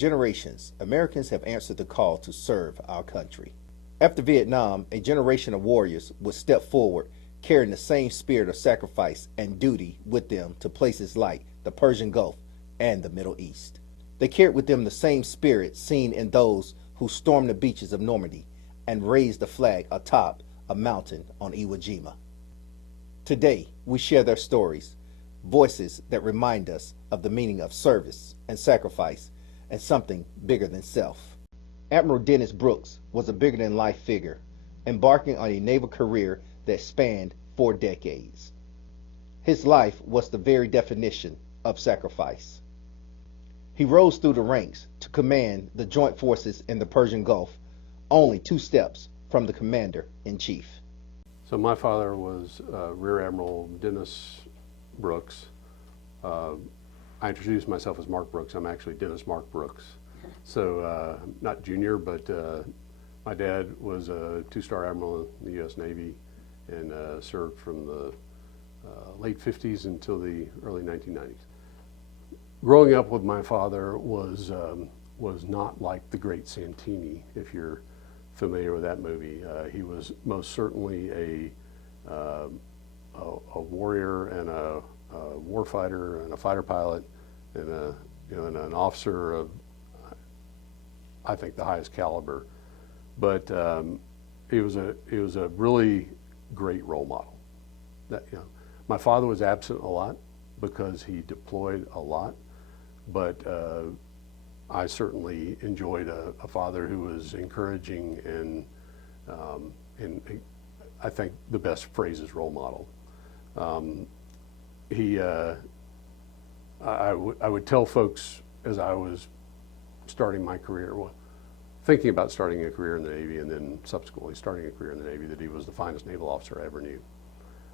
generations, Americans have answered the call to serve our country. After Vietnam, a generation of warriors would step forward, carrying the same spirit of sacrifice and duty with them to places like the Persian Gulf and the Middle East. They carried with them the same spirit seen in those who stormed the beaches of Normandy and raised the flag atop a mountain on Iwo Jima. Today, we share their stories, voices that remind us of the meaning of service and sacrifice and something bigger than self. Admiral Dennis Brooks was a bigger-than-life figure, embarking on a naval career that spanned 4 decades. His life was the very definition of sacrifice. He rose through the ranks to command the joint forces in the Persian Gulf, only 2 steps from the commander-in-chief. So my father was Rear Admiral Dennis Brooks. I introduced myself as Mark Brooks. I'm actually Dennis Mark Brooks. So not junior, but my dad was a 2-star admiral in the U.S. Navy and served from the late 50s until the early 1990s. Growing up with my father was not like The Great Santini, if you're familiar with that movie. He was most certainly a warrior and a war fighter and a fighter pilot and and an officer of, I think, the highest caliber. But he was a really great role model. That, my father was absent a lot because he deployed a lot, but I certainly enjoyed a father who was encouraging and I think the best phrase is role model. I would tell folks as I was starting my career, thinking about starting a career in the Navy and then subsequently starting a career in the Navy, that he was the finest naval officer I ever knew.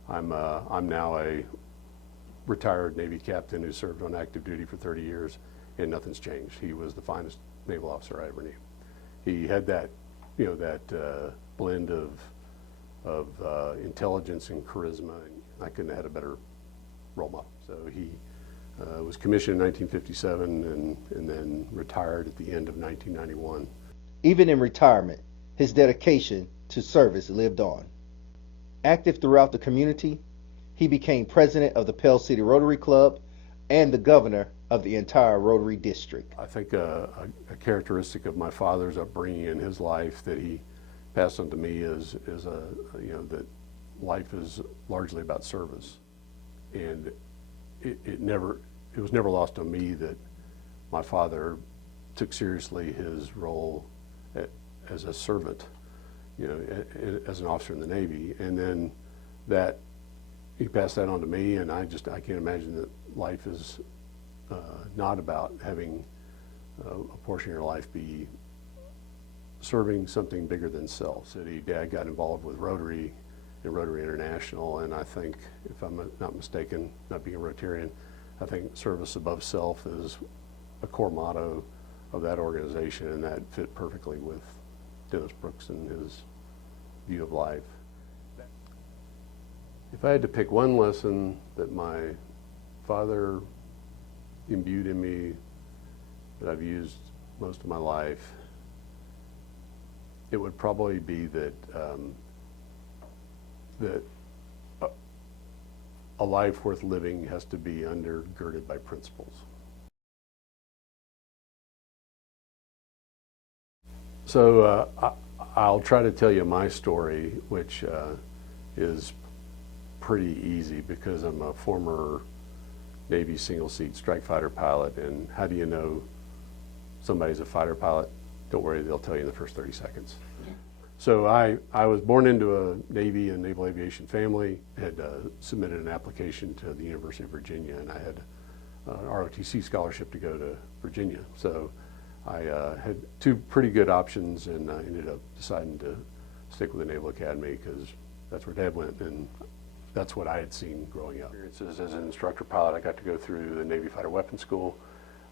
I'm now a retired Navy captain who served on active duty for 30 years, and nothing's changed. He was the finest naval officer I ever knew. He had that, blend of intelligence and charisma, and I couldn't have had a better role model. So he was commissioned in 1957 and then retired at the end of 1991. Even in retirement, his dedication to service lived on. Active throughout the community, he became president of the Pell City Rotary Club and the governor of the entire Rotary District. I think a characteristic of my father's upbringing in his life that he passed on to me is that life is largely about service, and it was never lost on me that my father took seriously his role as a servant, as an officer in the Navy, and then that he passed that on to me, and I can't imagine that life is not about having a portion of your life be serving something bigger than self. So Dad got involved with Rotary and Rotary International, and I think, if I'm not mistaken, not being a Rotarian, I think service above self is a core motto of that organization, and that fit perfectly with Dennis Brooks and his view of life. If I had to pick one lesson that my father imbued in me that I've used most of my life, it would probably be that a life worth living has to be undergirded by principles. So I'll try to tell you my story, which is pretty easy because I'm a former Navy single-seat strike fighter pilot, and how do you know somebody's a fighter pilot? Don't worry, they'll tell you in the first 30 seconds. So I was born into a Navy and naval aviation family, had submitted an application to the University of Virginia, and I had an ROTC scholarship to go to Virginia. So I had 2 pretty good options, and I ended up deciding to stick with the Naval Academy because that's where Dad went, and that's what I had seen growing up. Experiences as an instructor pilot, I got to go through the Navy Fighter Weapons School,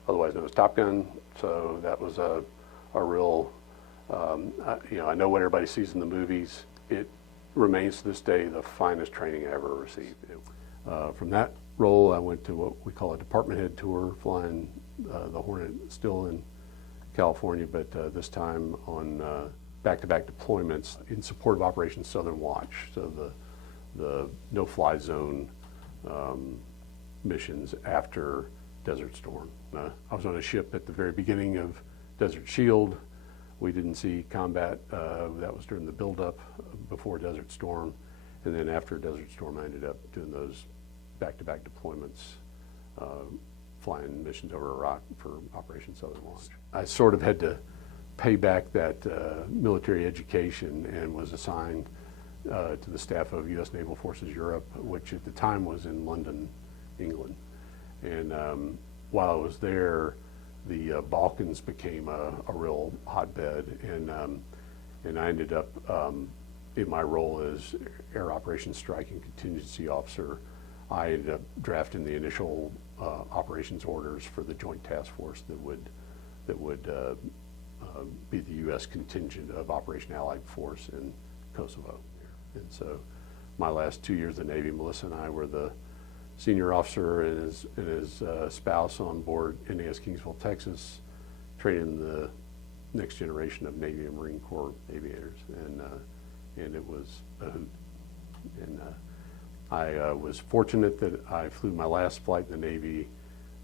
otherwise known as Top Gun. So that was a real, I know what everybody sees in the movies. It remains to this day the finest training I ever received. From that role, I went to what we call a department head tour, flying the Hornet, still in California, but this time on back-to-back deployments in support of Operation Southern Watch, so the no-fly zone missions after Desert Storm. I was on a ship at the very beginning of Desert Shield. We didn't see combat. That was during the buildup before Desert Storm. And then after Desert Storm, I ended up doing those back-to-back deployments, flying missions over Iraq for Operation Southern Watch. I sort of had to pay back that military education and was assigned to the staff of U.S. Naval Forces Europe, which at the time was in London, England. And while I was there, the Balkans became a real hotbed, and I ended up in my role as Air Operations Strike and Contingency Officer. I ended up drafting the initial operations orders for the Joint Task Force that would be the U.S. contingent of Operation Allied Force in Kosovo. And so my last 2 years in the Navy, Melissa and I were the senior officer and his spouse on board NAS Kingsville, Texas, training the next generation of Navy and Marine Corps aviators, and it was a hoot. And I was fortunate that I flew my last flight in the Navy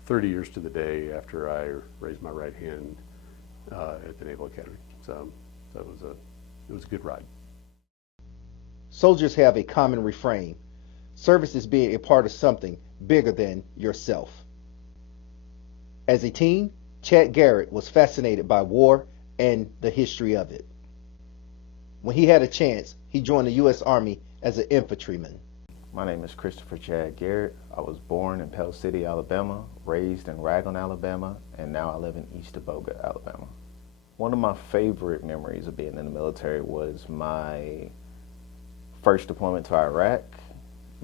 30 years to the day after I raised my right hand at the Naval Academy. So it was a good ride. Soldiers have a common refrain: service is being a part of something bigger than yourself. As a teen, Chad Garrett was fascinated by war and the history of it. When he had a chance, he joined the U.S. Army as an infantryman. My name is Christopher Chad Garrett. I was born in Pell City, Alabama, raised in Ragland, Alabama, and now I live in East Aboga, Alabama. One of my favorite memories of being in the military was my first deployment to Iraq.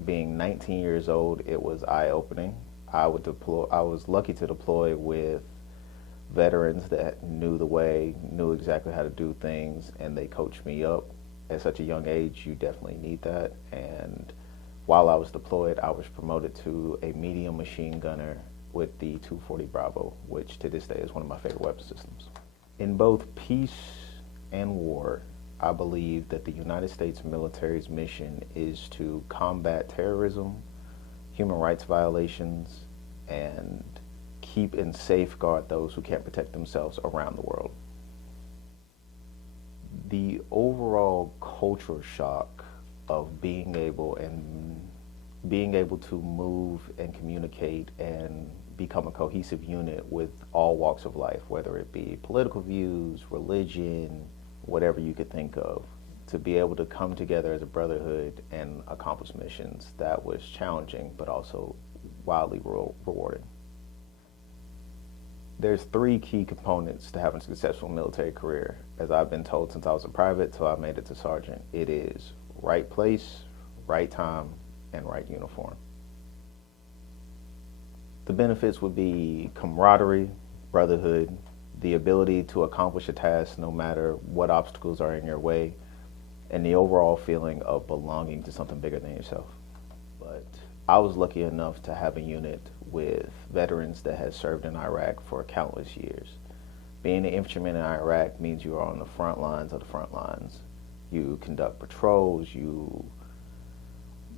Being 19 years old, it was eye-opening. I was lucky to deploy with veterans that knew the way, knew exactly how to do things, and they coached me up. At such a young age, you definitely need that. And while I was deployed, I was promoted to a medium machine gunner with the 240 Bravo, which to this day is one of my favorite weapon systems. In both peace and war, I believe that the United States military's mission is to combat terrorism, human rights violations, and keep and safeguard those who can't protect themselves around the world. The overall cultural shock of being able to move and communicate and become a cohesive unit with all walks of life, whether it be political views, religion, whatever you could think of, to be able to come together as a brotherhood and accomplish missions, that was challenging but also wildly rewarding. There's three key components to having a successful military career, as I've been told since I was a private till I made it to sergeant. It is right place, right time, and right uniform. The benefits would be camaraderie, brotherhood, the ability to accomplish a task no matter what obstacles are in your way, and the overall feeling of belonging to something bigger than yourself. But I was lucky enough to have a unit with veterans that had served in Iraq for countless years. Being an infantryman in Iraq means you are on the front lines of the front lines. You conduct patrols, you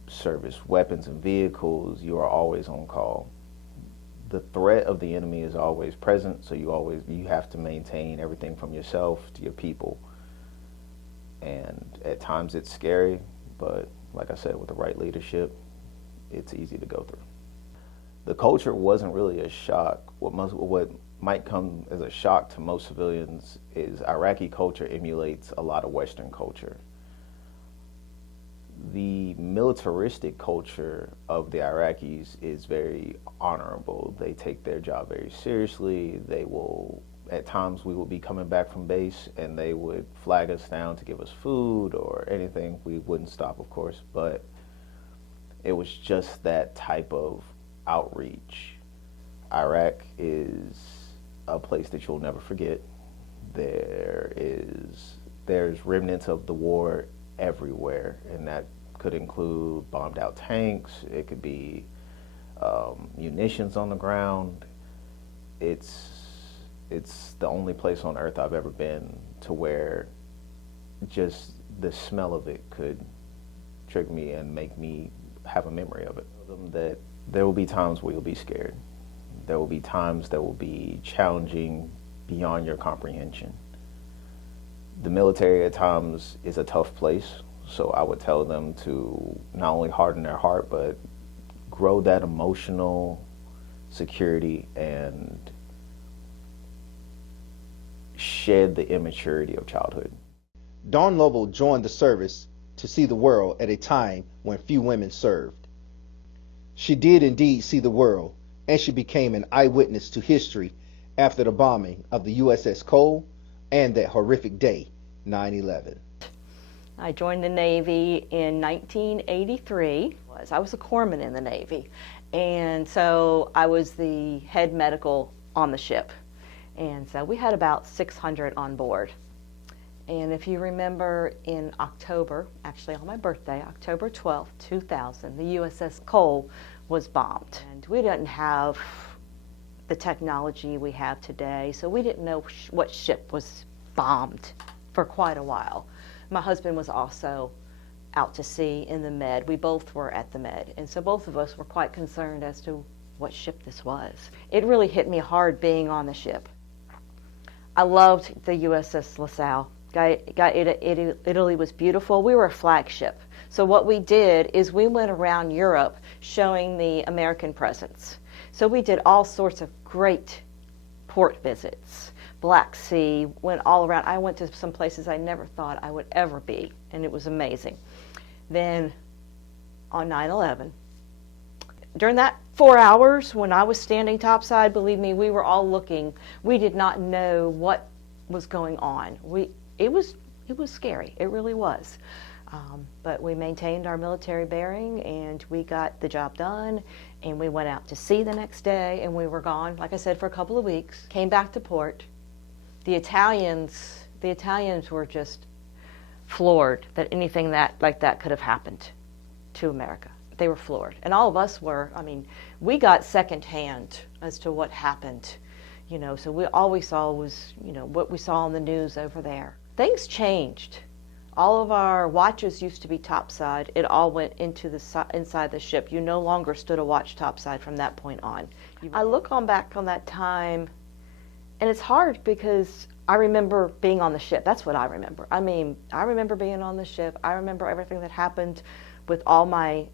service weapons and vehicles, you are always on call. The threat of the enemy is always present, so you have to maintain everything from yourself to your people. And at times it's scary, but like I said, with the right leadership, it's easy to go through. The culture wasn't really a shock. What might come as a shock to most civilians is Iraqi culture emulates a lot of Western culture. The militaristic culture of the Iraqis is very honorable. They take their job very seriously. At times we would be coming back from base and they would flag us down to give us food or anything. We wouldn't stop, of course, but it was just that type of outreach. Iraq is a place that you'll never forget. There's remnants of the war everywhere, and that could include bombed out tanks, it could be munitions on the ground. It's It's the only place on earth I've ever been to where just the smell of it could trigger me and make me have a memory of it. That there will be times where you'll be scared. There will be times that will be challenging beyond your comprehension. The military at times is a tough place, so I would tell them to not only harden their heart, but grow that emotional security and shed the immaturity of childhood. Dawn Lovell joined the service to see the world at a time when few women served. She did indeed see the world, and she became an eyewitness to history after the bombing of the USS Cole and that horrific day, 9/11. I joined the Navy in 1983. I was a corpsman in the Navy, and so I was the head medical on the ship. And so we had about 600 on board. And if you remember, in October, actually on my birthday, October 12th, 2000, the USS Cole was bombed. And we didn't have the technology we have today, so we didn't know what ship was bombed for quite a while. My husband was also out to sea in the Med. We both were at the Med, and so both of us were quite concerned as to what ship this was. It really hit me hard being on the ship. I loved the USS LaSalle. Italy was beautiful. We were a flagship. So what we did is we went around Europe showing the American presence. So we did all sorts of great port visits. Black Sea, went all around. I went to some places I never thought I would ever be, and it was amazing. Then on 9/11, during that 4 hours when I was standing topside, believe me, we were all looking. We did not know what was going on. It was scary. It really was. But we maintained our military bearing, and we got the job done, and we went out to sea the next day, and we were gone, like I said, for a couple of weeks. Came back to port. The Italians were just floored that anything like that could have happened to America. They were floored, and all of us were. I mean, we got secondhand as to what happened, so all we saw was, what we saw on the news over there. Things changed. All of our watches used to be topside. It all went into inside the ship. You no longer stood a watch topside from that point on. I look back on that time, and it's hard because I remember being on the ship. That's what I remember. I mean, I remember being on the ship. I remember everything that happened with all the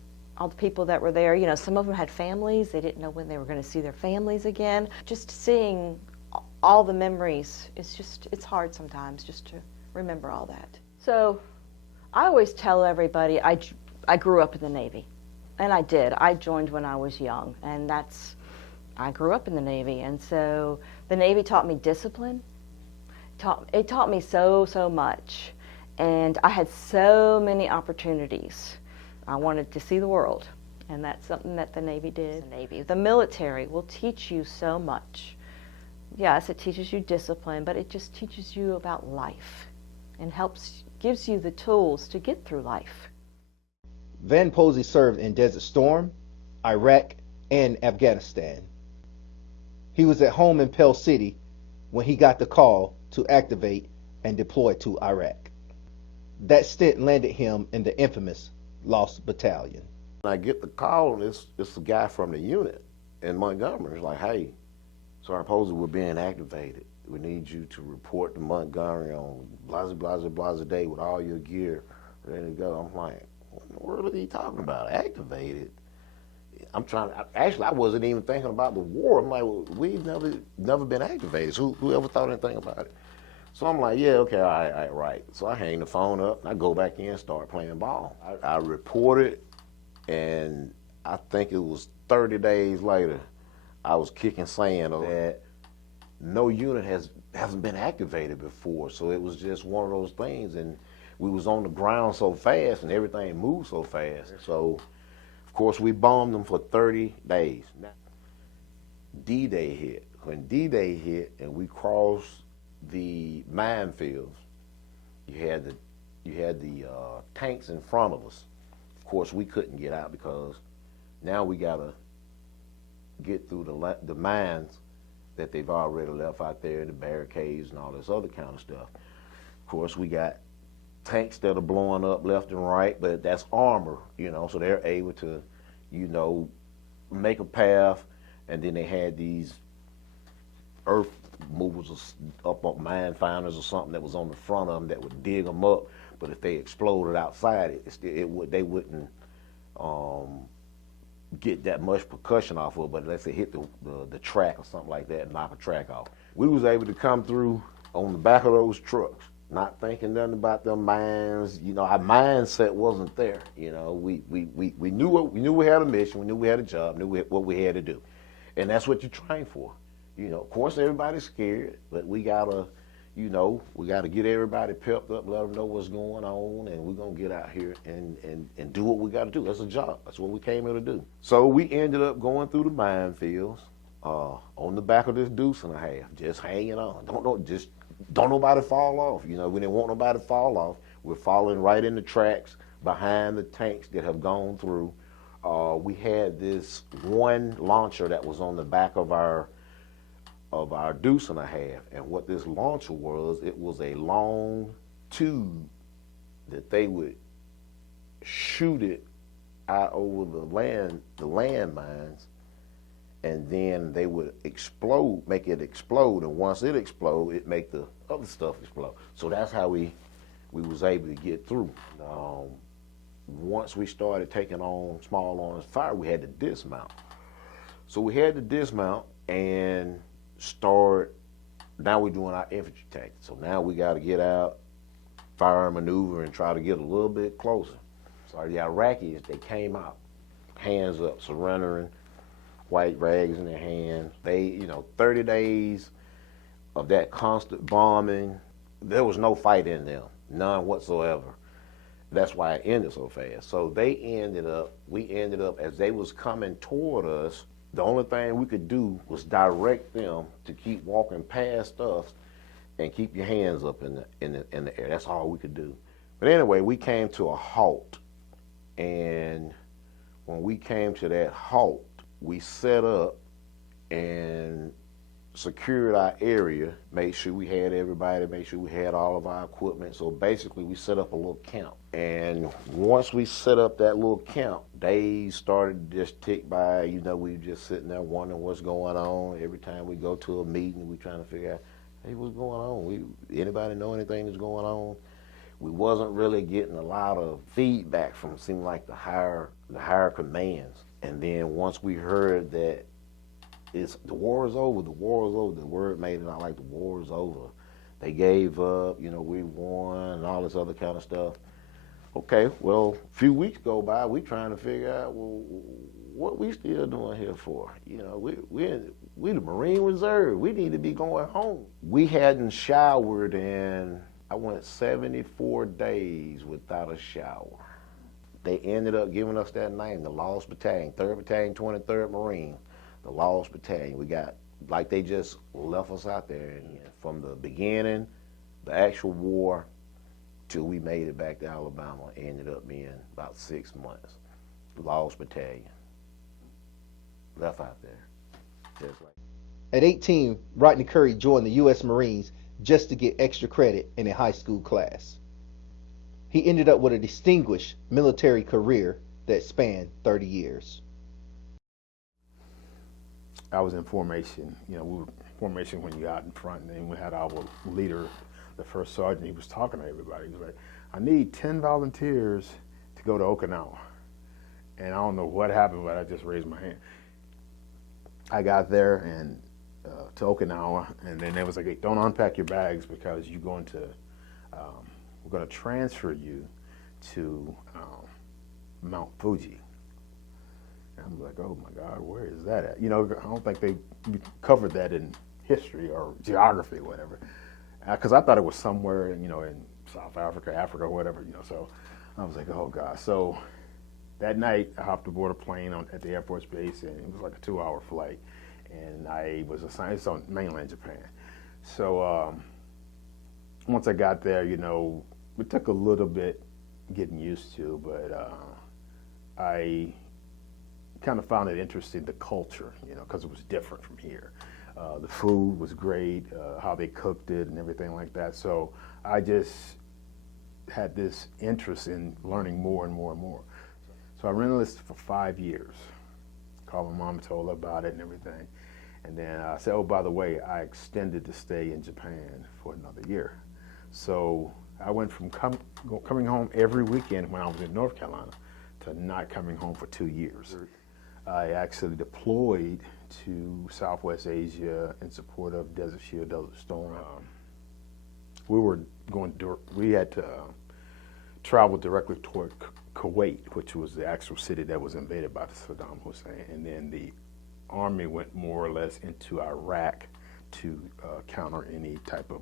people that were there. Some of them had families. They didn't know when they were going to see their families again. Just seeing all the memories, it's hard sometimes just to remember all that. So I always tell everybody I grew up in the Navy, and I did. I joined when I was young, and I grew up in the Navy, and so the Navy taught me discipline. It taught me so much, and I had so many opportunities. I wanted to see the world, and that's something that the Navy did. The military will teach you so much. Yes, it teaches you discipline, but it just teaches you about life and gives you the tools to get through life. Van Posey served in Desert Storm, Iraq, and Afghanistan. He was at home in Pell City when he got the call to activate and deploy to Iraq. That stint landed him in the infamous Lost Battalion. When I get the call, it's the guy from the unit in Montgomery. It's like, hey, Sergeant Posey, we're being activated. We need you to report to Montgomery on blah day with all your gear ready to go. I'm like, what in the world are you talking about? Activated? I wasn't even thinking about the war. I'm like, well, we've never been activated. So who ever thought anything about it? So I'm like, yeah, okay, all right. So I hang the phone up, and I go back in and start playing ball. I reported, and I think it was 30 days later, I was kicking sand that no unit hasn't been activated before. So it was just one of those things, and we was on the ground so fast, and everything moved so fast. So, of course, we bombed them for 30 days. D-Day hit. When D-Day hit, and we crossed the minefields, you had the tanks in front of us. Of course, we couldn't get out because now we gotta get through the mines that they've already left out there, the barricades and all this other kind of stuff. Of course, we got tanks that are blowing up left and right, but that's armor, so they're able to, make a path, and then they had these earth movers up on mine finders or something that was on the front of them that would dig them up, but if they exploded outside, they wouldn't get that much percussion off of it, but let's say hit the track or something like that and knock a track off. We was able to come through on the back of those trucks, not thinking nothing about them mines. Our mindset wasn't there. We knew we had a mission, we knew we had a job, knew what we had to do, and that's what you train for. Of course, everybody's scared, but we gotta get everybody pepped up, let them know what's going on, and we're gonna get out here and do what we gotta do. That's a job. That's what we came here to do. So we ended up going through the minefields on the back of this deuce and a half, just hanging on. Don't nobody fall off. We didn't want nobody to fall off. We're following right in the tracks behind the tanks that have gone through. We had this one launcher that was on the back of our deuce and a half, and what this launcher was, it was a long tube that they would shoot it out over the landmines, and then they would make it explode, and once it explode, it make the other stuff explode. So that's how we was able to get through. Once we started taking on small arms fire, we had to dismount. So we had to dismount and now we're doing our infantry tactics. So now we got to get out, fire and maneuver, and try to get a little bit closer. So the Iraqis, they came out, hands up, surrendering, white rags in their hands. They, 30 days of that constant bombing, there was no fight in them, none whatsoever. That's why it ended so fast. So we ended up, as they was coming toward us, the only thing we could do was direct them to keep walking past us and keep your hands up in the air. That's all we could do. But anyway, we came to a halt, and when we came to that halt, we set up and secured our area, made sure we had everybody, made sure we had all of our equipment. So basically, we set up a little camp. And once we set up that little camp, days started to just tick by. We were just sitting there wondering what's going on. Every time we go to a meeting, we trying to figure out, hey, what's going on? Anybody know anything that's going on? We wasn't really getting a lot of feedback from, it seemed like the higher commands. And then once we heard that the war is over, the word made it out like the war is over. They gave up, we won, and all this other kind of stuff. Okay, well, a few weeks go by, we trying to figure out, well, what we still doing here for? We the Marine Reserve. We need to be going home. We hadn't showered in, I went 74 days without a shower. They ended up giving us that name, the Lost Battalion, 3rd Battalion, 23rd Marine. The Lost Battalion. We got, like, they just left us out there. And from the beginning, the actual war, till we made it back to Alabama, ended up being about 6 months. Lost Battalion. Left out there. Just like. At 18, Rodney Curry joined the U.S. Marines just to get extra credit in a high school class. He ended up with a distinguished military career that spanned 30 years. I was in formation. We were formation when you got in front, and then we had our leader, the first sergeant. He was talking to everybody. He was like, I need 10 volunteers to go to Okinawa. And I don't know what happened, but I just raised my hand. I got there and to Okinawa, and then they was like, hey, don't unpack your bags because you're going to, we're going to transfer you to Mount Fuji. And I'm like, oh my God, where is that at? I don't think they covered that in history or geography or whatever. Because I thought it was somewhere, in South Africa, Africa, whatever, So I was like, oh God. So that night, I hopped aboard a plane at the Air Force Base, and it was like a 2-hour flight. And I was assigned, it's on mainland Japan. So once I got there, it took a little bit getting used to, but I kind of found it interesting, the culture, because it was different from here. The food was great, how they cooked it and everything like that. So I just had this interest in learning more and more and more. So I ran enlisted for 5 years. Called my mom and told her about it and everything. And then I said, oh, by the way, I extended to stay in Japan for another year. So I went from coming home every weekend when I was in North Carolina to not coming home for 2 years. I actually deployed to Southwest Asia in support of Desert Shield, Desert Storm. We had to travel directly toward Kuwait, which was the actual city that was invaded by Saddam Hussein, and then the Army went more or less into Iraq to counter any type of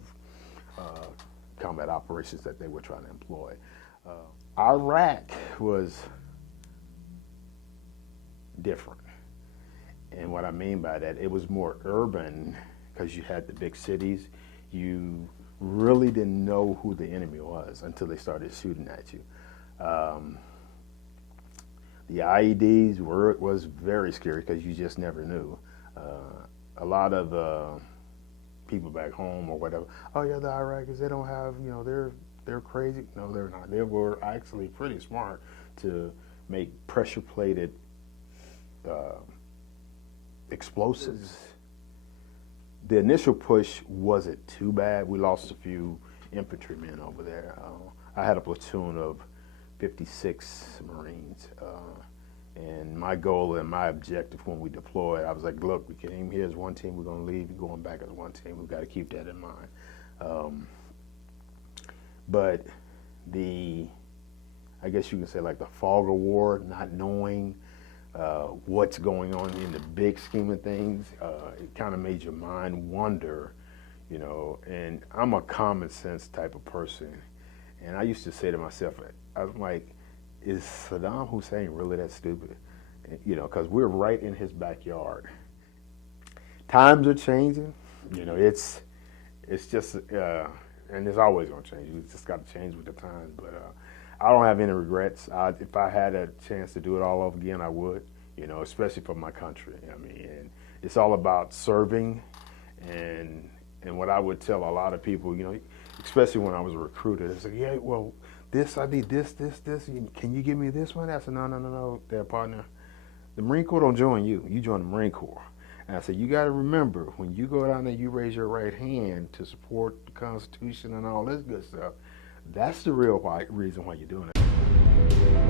combat operations that they were trying to employ. Iraq was different. And what I mean by that, it was more urban because you had the big cities. You really didn't know who the enemy was until they started shooting at you. The IEDs was very scary because you just never knew. A lot of people back home or whatever, oh yeah, the Iraqis, they don't have, they're crazy. No, they're not. They were actually pretty smart to make pressure-plated explosives. The initial push wasn't too bad. We lost a few infantrymen over there. I had a platoon of 56 Marines. And my goal and my objective when we deployed, I was like, look, we came here as one team, we're going to leave, we're going back as one team. We've got to keep that in mind. But I guess you can say like the fog of war, not knowing what's going on in the big scheme of things, it kind of made your mind wander, and I'm a common sense type of person. And I used to say to myself, I'm like, is Saddam Hussein really that stupid? Because we're right in his backyard. Times are changing. It's just, and it's always going to change. You just got to change with the times. But I don't have any regrets. If I had a chance to do it all over again, I would. Especially for my country. And it's all about serving. And what I would tell a lot of people, especially when I was a recruiter, it's like, yeah, well, I need this. Can you give me this one? I said, no, there, partner. The Marine Corps don't join you. You join the Marine Corps. And I said, you got to remember, when you go down there, you raise your right hand to support the Constitution and all this good stuff. That's the real reason why you're doing it.